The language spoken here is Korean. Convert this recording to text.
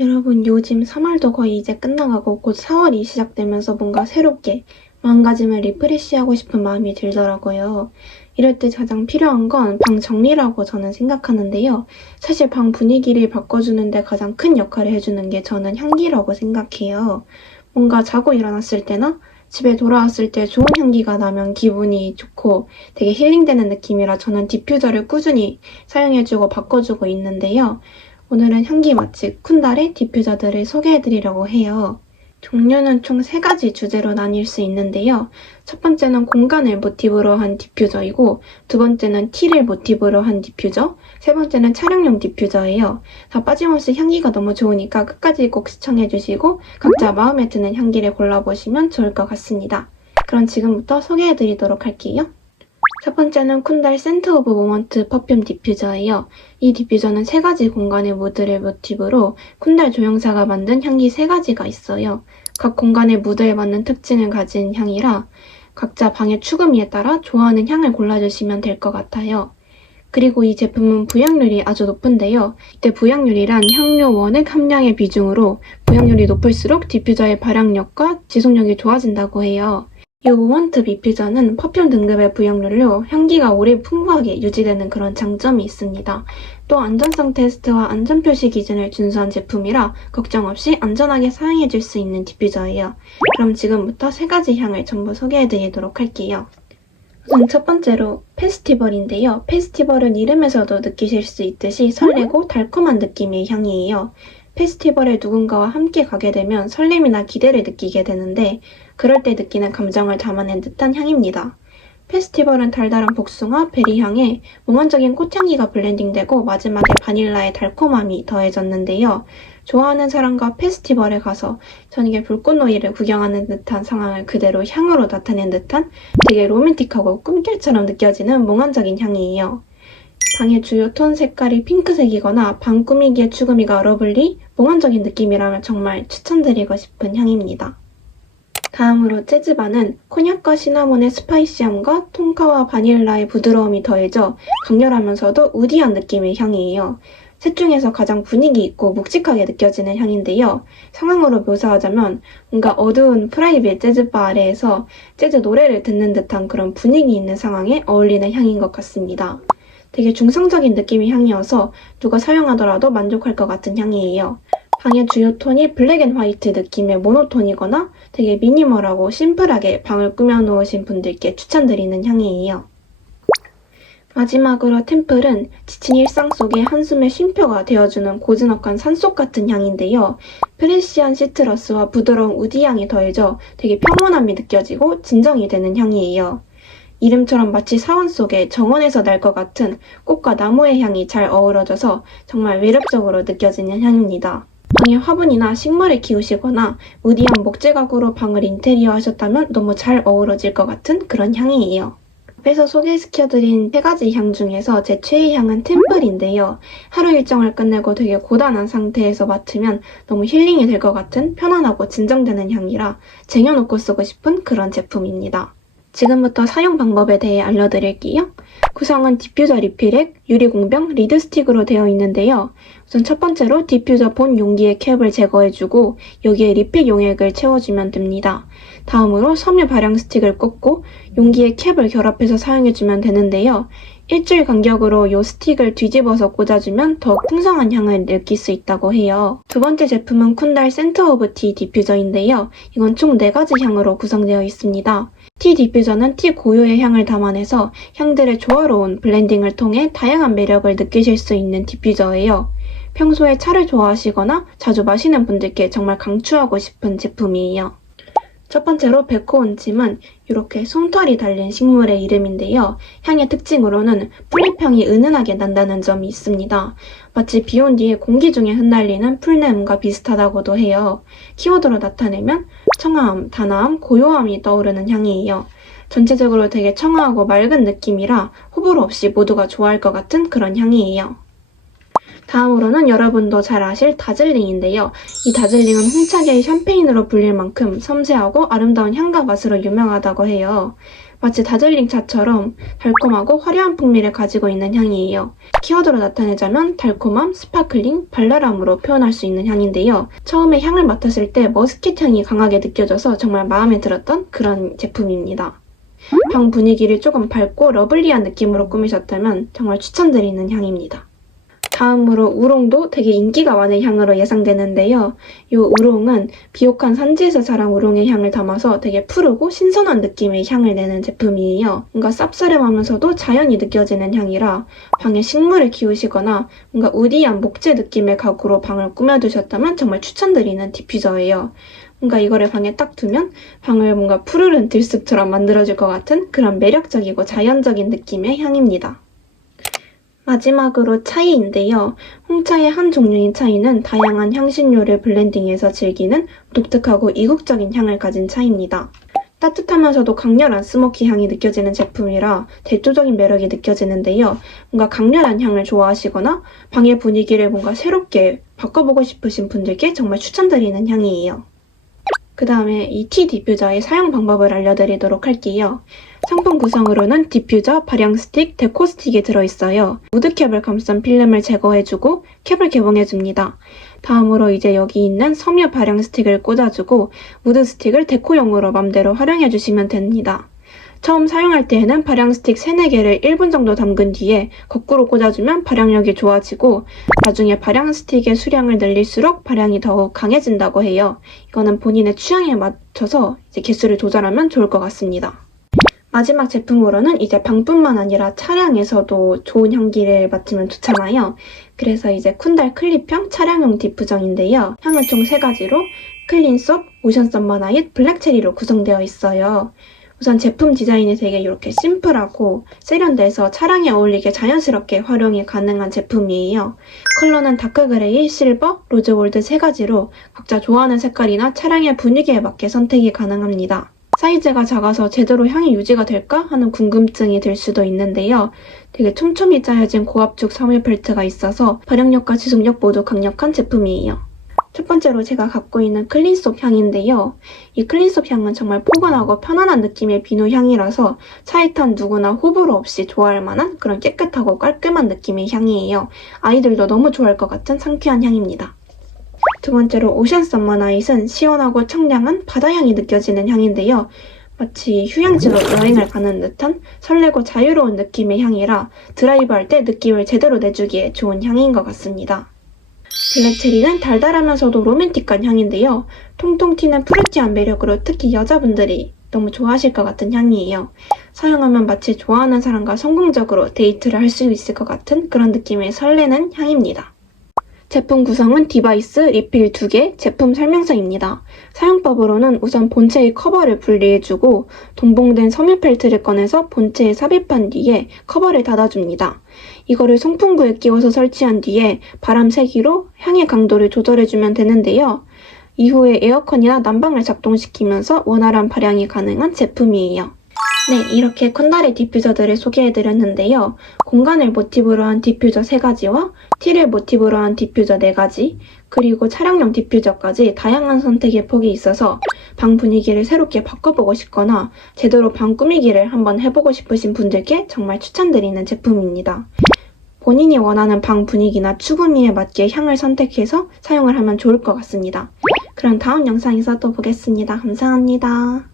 여러분, 요즘 3월도 거의 이제 끝나가고 곧 4월이 시작되면서 뭔가 새롭게 마음가짐을 리프레시하고 싶은 마음이 들더라고요. 이럴 때 가장 필요한 건 방 정리라고 저는 생각하는데요. 사실 방 분위기를 바꿔주는데 가장 큰 역할을 해주는 게 저는 향기라고 생각해요. 뭔가 자고 일어났을 때나 집에 돌아왔을 때 좋은 향기가 나면 기분이 좋고 되게 힐링되는 느낌이라 저는 디퓨저를 꾸준히 사용해주고 바꿔주고 있는데요. 오늘은 향기 맛집 쿤달의 디퓨저들을 소개해드리려고 해요. 종류는 총 3가지 주제로 나뉠 수 있는데요. 첫 번째는 공간을 모티브로 한 디퓨저이고, 두 번째는 티를 모티브로 한 디퓨저, 세 번째는 촬영용 디퓨저예요. 다 빠짐없이 향기가 너무 좋으니까 끝까지 꼭 시청해주시고 각자 마음에 드는 향기를 골라보시면 좋을 것 같습니다. 그럼 지금부터 소개해드리도록 할게요. 첫 번째는 쿤달 센트 오브 모먼트 퍼퓸 디퓨저예요. 이 디퓨저는 3가지 공간의 무드를 모티브로 쿤달 조형사가 만든 향기 3가지가 있어요. 각 공간의 무드에 맞는 특징을 가진 향이라 각자 방의 추구미에 따라 좋아하는 향을 골라주시면 될 것 같아요. 그리고 이 제품은 부양률이 아주 높은데요. 이때 부양률이란 향료 원액 함량의 비중으로 부양률이 높을수록 디퓨저의 발향력과 지속력이 좋아진다고 해요. 이 모먼트 디퓨저는 퍼퓸 등급의 부양률로 향기가 오래 풍부하게 유지되는 그런 장점이 있습니다. 또 안전성 테스트와 안전 표시 기준을 준수한 제품이라 걱정 없이 안전하게 사용해줄 수 있는 디퓨저예요. 그럼 지금부터 3가지 향을 전부 소개해드리도록 할게요. 우선 첫 번째로 페스티벌인데요. 페스티벌은 이름에서도 느끼실 수 있듯이 설레고 달콤한 느낌의 향이에요. 페스티벌에 누군가와 함께 가게 되면 설렘이나 기대를 느끼게 되는데 그럴 때 느끼는 감정을 담아낸 듯한 향입니다. 페스티벌은 달달한 복숭아, 베리향에 몽환적인 꽃향기가 블렌딩되고 마지막에 바닐라의 달콤함이 더해졌는데요. 좋아하는 사람과 페스티벌에 가서 저녁에 불꽃놀이를 구경하는 듯한 상황을 그대로 향으로 나타낸 듯한 되게 로맨틱하고 꿈길처럼 느껴지는 몽환적인 향이에요. 방의 주요 톤 색깔이 핑크색이거나 방 꾸미기의 추구미가 러블리, 몽환적인 느낌이라면 정말 추천드리고 싶은 향입니다. 다음으로 재즈바는 코냑과 시나몬의 스파이시함과 톤카와 바닐라의 부드러움이 더해져 강렬하면서도 우디한 느낌의 향이에요. 셋 중에서 가장 분위기 있고 묵직하게 느껴지는 향인데요. 상황으로 묘사하자면 뭔가 어두운 프라이빗 재즈바 아래에서 재즈 노래를 듣는 듯한 그런 분위기 있는 상황에 어울리는 향인 것 같습니다. 되게 중성적인 느낌의 향이어서 누가 사용하더라도 만족할 것 같은 향이에요. 방의 주요 톤이 블랙 앤 화이트 느낌의 모노톤이거나 되게 미니멀하고 심플하게 방을 꾸며놓으신 분들께 추천드리는 향이에요. 마지막으로 템플은 지친 일상 속에 한숨의 쉼표가 되어주는 고즈넉한 산속 같은 향인데요. 프레시한 시트러스와 부드러운 우디향이 더해져 되게 평온함이 느껴지고 진정이 되는 향이에요. 이름처럼 마치 사원 속에 정원에서 날 것 같은 꽃과 나무의 향이 잘 어우러져서 정말 매력적으로 느껴지는 향입니다. 방에 화분이나 식물을 키우시거나 우디한 목재 가구로 방을 인테리어 하셨다면 너무 잘 어우러질 것 같은 그런 향이에요. 앞에서 소개시켜드린 3가지 향 중에서 제 최애 향은 템플인데요. 하루 일정을 끝내고 되게 고단한 상태에서 맡으면 너무 힐링이 될 것 같은 편안하고 진정되는 향이라 쟁여놓고 쓰고 싶은 그런 제품입니다. 지금부터 사용 방법에 대해 알려드릴게요. 구성은 디퓨저 리필액, 유리공병, 리드스틱으로 되어 있는데요. 우선 첫 번째로 디퓨저 본 용기의 캡을 제거해주고 여기에 리필 용액을 채워주면 됩니다. 다음으로 섬유 발향 스틱을 꽂고 용기의 캡을 결합해서 사용해주면 되는데요. 일주일 간격으로 이 스틱을 뒤집어서 꽂아주면 더욱 풍성한 향을 느낄 수 있다고 해요. 두 번째 제품은 쿤달 센터 오브 티 디퓨저인데요. 이건 총 4가지 향으로 구성되어 있습니다. 티 디퓨저는 티 고유의 향을 담아내서 향들의 조화로운 블렌딩을 통해 다양한 매력을 느끼실 수 있는 디퓨저예요. 평소에 차를 좋아하시거나 자주 마시는 분들께 정말 강추하고 싶은 제품이에요. 첫 번째로 베코온침은 이렇게 솜털이 달린 식물의 이름인데요. 향의 특징으로는 풀잎향이 은은하게 난다는 점이 있습니다. 마치 비 온 뒤에 공기 중에 흩날리는 풀내음과 비슷하다고도 해요. 키워드로 나타내면 청아함, 단아함, 고요함이 떠오르는 향이에요. 전체적으로 되게 청아하고 맑은 느낌이라 호불호 없이 모두가 좋아할 것 같은 그런 향이에요. 다음으로는 여러분도 잘 아실 다즐링인데요. 이 다즐링은 홍차계의 샴페인으로 불릴 만큼 섬세하고 아름다운 향과 맛으로 유명하다고 해요. 마치 다즐링 차처럼 달콤하고 화려한 풍미를 가지고 있는 향이에요. 키워드로 나타내자면 달콤함, 스파클링, 발랄함으로 표현할 수 있는 향인데요. 처음에 향을 맡았을 때 머스킷 향이 강하게 느껴져서 정말 마음에 들었던 그런 제품입니다. 방 분위기를 조금 밝고 러블리한 느낌으로 꾸미셨다면 정말 추천드리는 향입니다. 다음으로 우롱도 되게 인기가 많은 향으로 예상되는데요. 이 우롱은 비옥한 산지에서 자란 우롱의 향을 담아서 되게 푸르고 신선한 느낌의 향을 내는 제품이에요. 뭔가 쌉싸름하면서도 자연이 느껴지는 향이라 방에 식물을 키우시거나 뭔가 우디한 목재 느낌의 가구로 방을 꾸며두셨다면 정말 추천드리는 디퓨저예요. 뭔가 이거를 방에 딱 두면 방을 뭔가 푸르른 들숲처럼 만들어줄 것 같은 그런 매력적이고 자연적인 느낌의 향입니다. 마지막으로 차이인데요. 홍차의 한 종류인 차이는 다양한 향신료를 블렌딩해서 즐기는 독특하고 이국적인 향을 가진 차이입니다. 따뜻하면서도 강렬한 스모키 향이 느껴지는 제품이라 대조적인 매력이 느껴지는데요. 뭔가 강렬한 향을 좋아하시거나 방의 분위기를 뭔가 새롭게 바꿔보고 싶으신 분들께 정말 추천드리는 향이에요. 그 다음에 이 티 디퓨저의 사용 방법을 알려드리도록 할게요. 상품 구성으로는 디퓨저, 발향 스틱, 데코 스틱이 들어있어요. 무드캡을 감싼 필름을 제거해주고 캡을 개봉해줍니다. 다음으로 이제 여기 있는 섬유 발향 스틱을 꽂아주고 무드 스틱을 데코용으로 맘대로 활용해주시면 됩니다. 처음 사용할 때에는 발향 스틱 3, 4개를 1분 정도 담근 뒤에 거꾸로 꽂아주면 발향력이 좋아지고 나중에 발향 스틱의 수량을 늘릴수록 발향이 더욱 강해진다고 해요. 이거는 본인의 취향에 맞춰서 이제 개수를 조절하면 좋을 것 같습니다. 마지막 제품으로는 이제 방뿐만 아니라 차량에서도 좋은 향기를 맡으면 좋잖아요. 그래서 이제 쿤달 클립형 차량용 디퓨저인데요. 향은 총 3가지로 클린솝, 오션 썸머 나잇, 블랙체리로 구성되어 있어요. 우선 제품 디자인이 되게 이렇게 심플하고 세련돼서 차량에 어울리게 자연스럽게 활용이 가능한 제품이에요. 컬러는 다크그레이, 실버, 로즈골드 3가지로 각자 좋아하는 색깔이나 차량의 분위기에 맞게 선택이 가능합니다. 사이즈가 작아서 제대로 향이 유지가 될까 하는 궁금증이 들 수도 있는데요. 되게 촘촘히 짜여진 고압축 섬유 펠트가 있어서 발향력과 지속력 모두 강력한 제품이에요. 첫 번째로 제가 갖고 있는 클린솝 향인데요. 이 클린솝 향은 정말 포근하고 편안한 느낌의 비누 향이라서 차에 탄 누구나 호불호 없이 좋아할 만한 그런 깨끗하고 깔끔한 느낌의 향이에요. 아이들도 너무 좋아할 것 같은 상쾌한 향입니다. 두 번째로 오션 썸머 나잇은 시원하고 청량한 바다향이 느껴지는 향인데요. 마치 휴양지로 여행을 가는 듯한 설레고 자유로운 느낌의 향이라 드라이브할 때 느낌을 제대로 내주기에 좋은 향인 것 같습니다. 블랙체리는 달달하면서도 로맨틱한 향인데요. 통통 튀는 프루티한 매력으로 특히 여자분들이 너무 좋아하실 것 같은 향이에요. 사용하면 마치 좋아하는 사람과 성공적으로 데이트를 할 수 있을 것 같은 그런 느낌의 설레는 향입니다. 제품 구성은 디바이스, 리필 2개, 제품 설명서입니다. 사용법으로는 우선 본체의 커버를 분리해주고 동봉된 섬유 펠트를 꺼내서 본체에 삽입한 뒤에 커버를 닫아줍니다. 이거를 송풍구에 끼워서 설치한 뒤에 바람 세기로 향의 강도를 조절해주면 되는데요. 이후에 에어컨이나 난방을 작동시키면서 원활한 발향이 가능한 제품이에요. 네, 이렇게 콘달의 디퓨저들을 소개해드렸는데요. 공간을 모티브로 한 디퓨저 3가지와 티를 모티브로 한 디퓨저 4가지, 그리고 차량용 디퓨저까지 다양한 선택의 폭이 있어서 방 분위기를 새롭게 바꿔보고 싶거나 제대로 방 꾸미기를 한번 해보고 싶으신 분들께 정말 추천드리는 제품입니다. 본인이 원하는 방 분위기나 추구미에 맞게 향을 선택해서 사용을 하면 좋을 것 같습니다. 그럼 다음 영상에서 또 보겠습니다. 감사합니다.